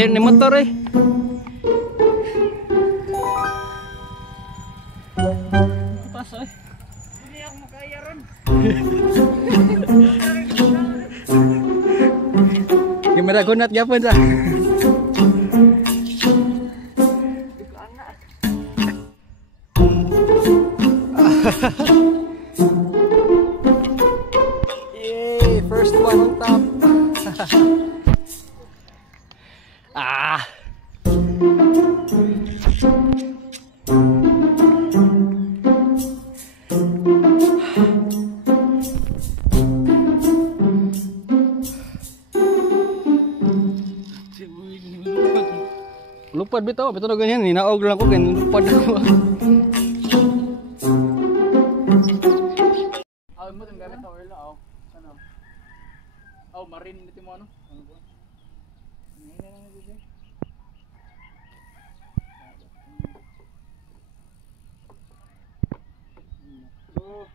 Layo ni motor eh. Paso eh. Hindi ako makaya ron. Gimana gunat gapon sa? Yay, first one on top. Ah. Lupad bitaw, bitaw na ganyan, hinaog lang ko ganyan, lupad ako. Aw mo tong gamit na oil aw. Ano? Aw marine dito mo ano? Ano ba? Ngayon na dito. So